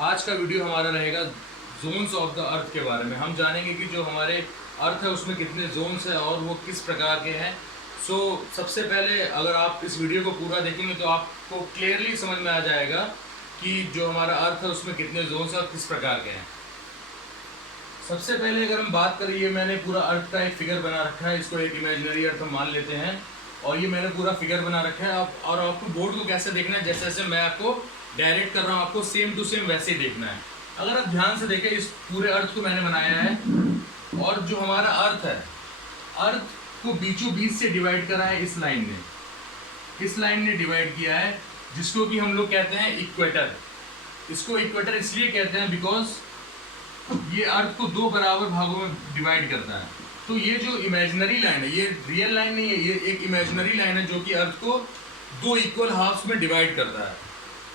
आज का वीडियो हमारा रहेगा जोन्स ऑफ द अर्थ के बारे में। हम जानेंगे कि जो हमारे अर्थ है उसमें कितने जोन्स हैं और वो किस प्रकार के हैं। सबसे पहले अगर आप इस वीडियो को पूरा देखेंगे तो आपको क्लियरली समझ में आ जाएगा कि जो हमारा अर्थ है उसमें कितने जोन्स हैं और किस प्रकार के हैं। सबसे पहले अगर हम बात करें, ये मैंने पूरा अर्थ का एक फिगर बना रखा है, इसको एक इमेजिनरी अर्थ हम मान लेते हैं और ये मैंने पूरा फिगर बना रखा है। आप और आपको बोर्ड को कैसे देखना है, जैसे जैसे मैं आपको डायरेक्ट कर रहा हूँ आपको सेम टू सेम वैसे ही देखना है। अगर आप ध्यान से देखें, इस पूरे अर्थ को मैंने बनाया है और जो हमारा अर्थ है, अर्थ को बीचों बीच से डिवाइड करा है इस लाइन ने। इस लाइन ने डिवाइड किया है जिसको कि हम लोग कहते हैं इक्वेटर। इसको इक्वेटर इसलिए कहते हैं बिकॉज ये अर्थ को दो बराबर भागों में डिवाइड करता है। तो ये जो इमेजिनरी लाइन है, ये रियल लाइन नहीं है, ये एक इमेजिनरी लाइन है जो कि अर्थ को दो इक्वल हाफ्स में डिवाइड करता है।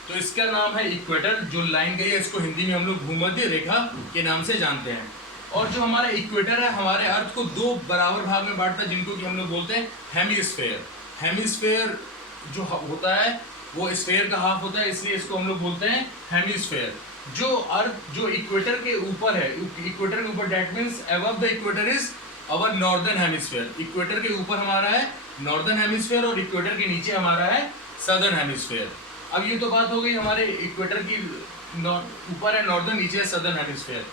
तो इसका नाम है इक्वेटर। जो लाइन गई है इसको हिंदी में हम लोग भूमध्य रेखा के नाम से जानते हैं। और जो हमारा इक्वेटर है हमारे अर्थ को दो बराबर भाग में बांटता है जिनको कि हम लोग बोलते हैं हेमिस्फेयर। हेमिस्फेयर जो होता है वो स्फेयर का हाफ होता है, इसलिए इसको हम लोग बोलते हैं हेमिस्फेयर। जो अर्थ जो इक्वेटर के ऊपर है, इक्वेटर के ऊपर, that means above the equator is our northern hemisphere. Equator के ऊपर हमारा है नॉर्दर्न हेमिस्फेयर और इक्वेटर के नीचे हमारा है सदर्न हेमिस्फेयर। अब ये तो बात हो गई हमारे इक्वेटर की, ऊपर है नॉर्दर्न, नीचे है सदर्न हेमिस्फेयर।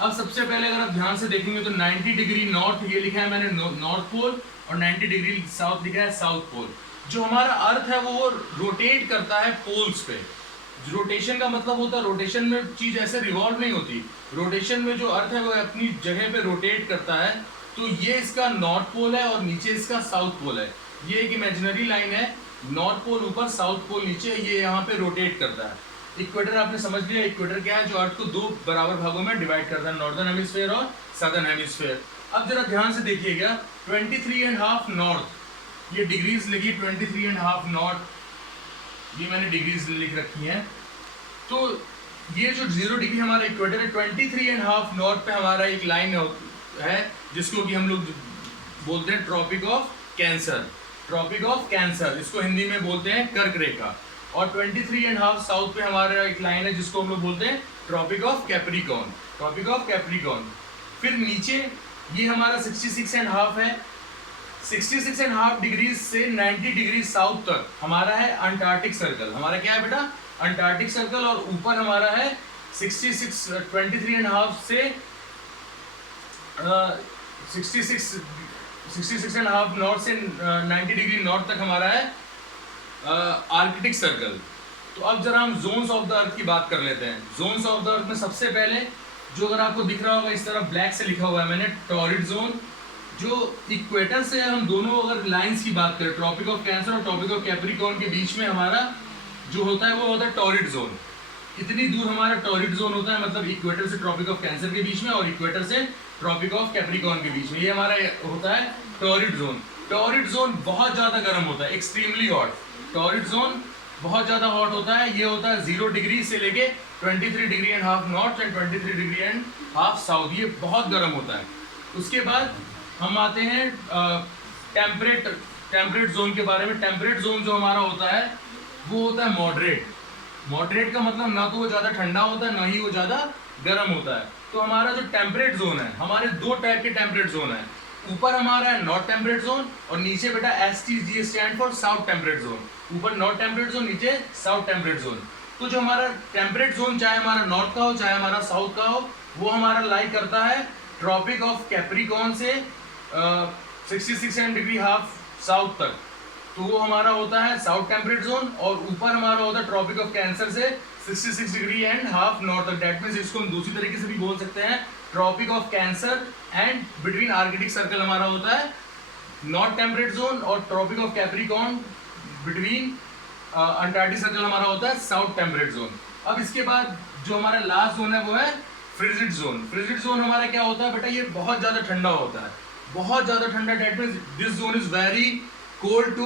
अब सबसे पहले अगर आप ध्यान से देखेंगे तो 90 डिग्री नॉर्थ ये लिखा है मैंने नॉर्थ पोल और 90 डिग्री साउथ लिखा है साउथ पोल। जो हमारा अर्थ है वो रोटेट करता है पोल्स पे। रोटेशन का मतलब होता है, रोटेशन में चीज ऐसे रिवॉल्व नहीं होती, रोटेशन में जो अर्थ है वो अपनी जगह पे रोटेट करता है। तो ये इसका नॉर्थ पोल है और नीचे इसका साउथ पोल है। ये एक इमेजिनरी लाइन है, नॉर्थ पोल ऊपर साउथ पोल नीचे, ये यहाँ पे रोटेट करता है। इक्वेटर आपने समझ लिया, इक्वेटर क्या है, जो अर्थ को दो बराबर भागों में डिवाइड करता है, नॉर्दर्न हेमिस्फीयर और सदर्न हेमिस्फीयर। अब जरा ध्यान से देखिएगा, 23.5 नॉर्थ, ये डिग्रीज लगी 23.5 नॉर्थ, ये मैंने डिग्रीज लिख रखी हैं। तो ये जो 0 डिग्री हमारा इक्वेटर है, 23.5 नॉर्थ पे हमारा एक लाइन है जिसको कि हम लोग बोलते हैं Tropic of Cancer. Tropic of Cancer इसको हिंदी में बोलते हैं कर्क रेखा। और 23.5 साउथ पे हमारा एक लाइन है जिसको हम लोग बोलते हैं Tropic of Capricorn. Tropic of Capricorn. फिर नीचे ये हमारा 66.5 है। 66.5 डिग्री से 90 डिग्री साउथ तक हमारा है अंटार्कटिक सर्कल। हमारा क्या है बेटा? Antarctic circle. और ऊपर हमारा है 23.5 से 66.5 नॉर्थ से 90 डिग्री नॉर्थ तक हमारा है आर्कटिक सर्कल। तो अब जरा हम जोन्स ऑफ द अर्थ की बात कर लेते हैं। जोन्स ऑफ द अर्थ में सबसे पहले जो, अगर आपको दिख रहा होगा इस तरह ब्लैक से लिखा हुआ है मैंने, टॉरिड जोन। जो इक्वेटर से हम दोनों अगर लाइंस की बात करें, ट्रॉपिक ऑफ कैंसर और ट्रॉपिक ऑफ कैप्रिकॉर्न के बीच में हमारा जो होता है वो होता है टॉरिड जोन। इतनी दूर हमारा टॉरिड जोन होता है, मतलब इक्वेटर से ट्रॉपिक ऑफ कैंसर के बीच में और इक्वेटर से ट्रॉपिक ऑफ कैप्रिकॉर्न के बीच में, ये हमारा होता है टॉरिड जोन। टॉरिड जोन बहुत ज्यादा गर्म होता है, एक्सट्रीमली हॉट। टॉरिड जोन बहुत ज्यादा हॉट होता है। ये होता है 0 डिग्री से लेके 23.5 नॉर्थ एंड 23.5 साउथ, ये बहुत गर्म होता है। उसके बाद हम आते हैं टेम्परेट जोन के बारे में। टेम्परेट जोन जो हमारा होता है वो होता है मॉडरेट। मॉडरेट का मतलब ना तो वो ज्यादा ठंडा होता है ना ही वो ज्यादा गर्म होता है। तो हमारा जो टेम्परेट जोन है, हमारे दो टाइप के टेम्परेट जोन है। ऊपर हमारा है नॉर्थ टेम्परेट जोन और नीचे बेटा STG stand for south temperate zone. ऊपर नॉर्थ टेम्परेट जोन, नीचे साउथ टेम्परेट जोन। तो जो हमारा टेम्परेट जोन, चाहे हमारा नॉर्थ का हो चाहे हमारा साउथ का हो, वो हमारा लाई करता है ट्रॉपिक ऑफ कैप्रिकॉर्न से 66 डिग्री हाफ साउथ तक, तो वो हमारा होता है साउथ टेम्परेट जोन। और ऊपर हमारा होता है ट्रॉपिक ऑफ कैंसर से 66 डिग्री एंड हाफ नॉर्थ तक। दैट मींस इसको हम दूसरी तरीके से भी बोल सकते हैं, Tropic of Cancer and between Arctic Circle हमारा होता है नॉर्थ टेम्परेट जोन और Tropic of Capricorn between Antarctic Circle हमारा होता है साउथ टेम्परेट जोन। अब इसके बाद जो हमारा लास्ट जोन है वो है फ्रिजिड जोन। फ्रिजिड जोन हमारा क्या होता है बेटा? ये बहुत ज्यादा ठंडा होता है, बहुत ज्यादा ठंडा। That means this zone is very cold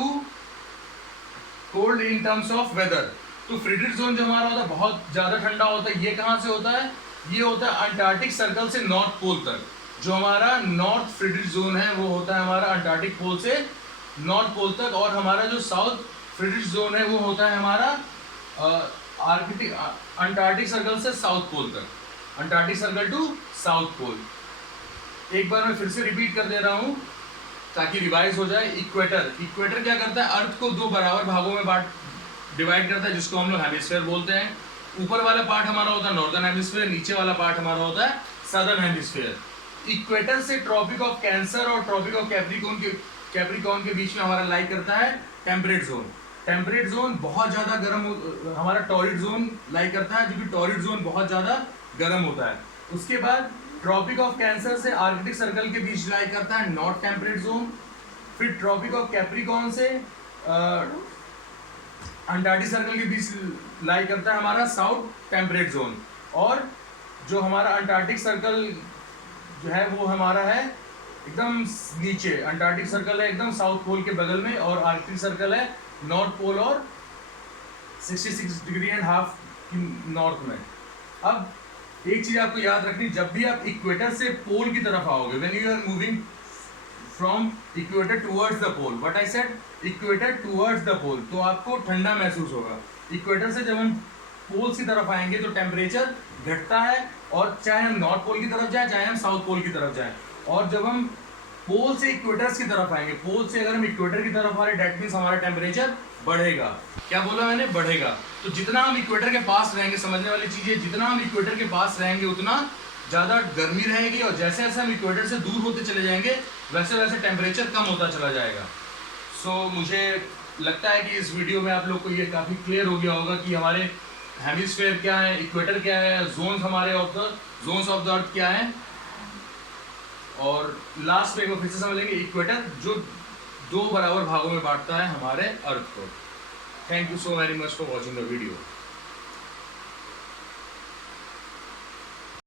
in terms of weather. तो फ्रिजिड जोन जो हमारा होता है बहुत ज्यादा ठंडा होता है। ये कहाँ से होता है? ये होता है अंटार्कटिक सर्कल से नॉर्थ पोल तक। जो हमारा नॉर्थ फ्रिजिड जोन है वो होता है हमारा अंटार्कटिक पोल से नॉर्थ पोल तक। और हमारा जो साउथ फ्रिजिड जोन है वो होता है हमारा आर्कटिक अंटार्कटिक सर्कल से साउथ पोल तक, Antarctic Circle to South Pole. एक बार मैं फिर से रिपीट कर दे रहा हूँ ताकि रिवाइज हो जाए। इक्वेटर, इक्वेटर क्या करता है, अर्थ को दो बराबर भागों में डिवाइड करता है, जिसको हम लोग हेमिस्फीयर बोलते हैं। ऊपर वाला पार्ट हमारा होता है नॉर्दर्न हेमिस्फीयर, नीचे वाला पार्ट हमारा होता है सदर्न हेमिस्फीयर। इक्वेटर से ट्रॉपिक ऑफ कैंसर और ट्रॉपिक ऑफ कैप्रिकॉर्न के बीच में हमारा लाई करता है टेम्परेट जोन। टेम्परेट जोन बहुत ज्यादा गर्म, हमारा टॉरिड जोन लाई करता है, जो कि टॉरिड जोन बहुत ज्यादा गर्म होता है। उसके बाद ट्रॉपिक ऑफ कैंसर से आर्कटिक सर्कल के बीच लाई करता है नॉर्थ टेम्परेट जोन। फिर ट्रॉपिक ऑफ कैप्रिकॉर्न से अंटार्कटिक सर्कल के बीच लाई करता है हमारा साउथ टेम्परेट जोन। और जो हमारा अंटार्कटिक सर्कल जो है वो हमारा है एकदम नीचे, अंटार्कटिक सर्कल है एकदम साउथ पोल के बगल में, और आर्कटिक सर्कल है नॉर्थ पोल और 66 डिग्री एंड हाफ नॉर्थ में। अब एक चीज आपको याद रखनी, जब भी आप इक्वेटर से पोल की तरफ आओगे, when you are moving from equator towards the pole, what I said, equator towards the pole, तो आपको ठंडा महसूस होगा। इक्वेटर से जब हम पोल्स की तरफ आएंगे तो टेम्परेचर घटता है, और चाहे हम नॉर्थ पोल की तरफ जाएं चाहे हम साउथ पोल की तरफ जाएं। और जब हम पोल से इक्वेटर्स की तरफ आएंगे, पोल से अगर हम इक्वेटर की तरफ आ रहे, डेट मीन्स हमारा टेम्परेचर बढ़ेगा। क्या बोला मैंने, बढ़ेगा। तो जितना हम इक्वेटर के पास रहेंगे, समझने वाली चीज है, जितना हम इक्वेटर के पास रहेंगे उतना ज़्यादा गर्मी रहेगी, और जैसे जैसे हम इक्वेटर से दूर होते चले जाएंगे वैसे वैसे टेम्परेचर कम होता चला जाएगा। सो मुझे लगता है कि इस वीडियो में आप लोग को ये काफ़ी क्लियर हो गया होगा कि हमारे हेमिस्फीयर क्या है, इक्वेटर क्या है, जोन्स हमारे जोन्स ऑफ द अर्थ क्या है। और लास्ट में एक बार फिर से समझ लेंगे, इक्वेटर जो दो बराबर भागों में बांटता है हमारे अर्थ को। Thank you so very much for watching the video.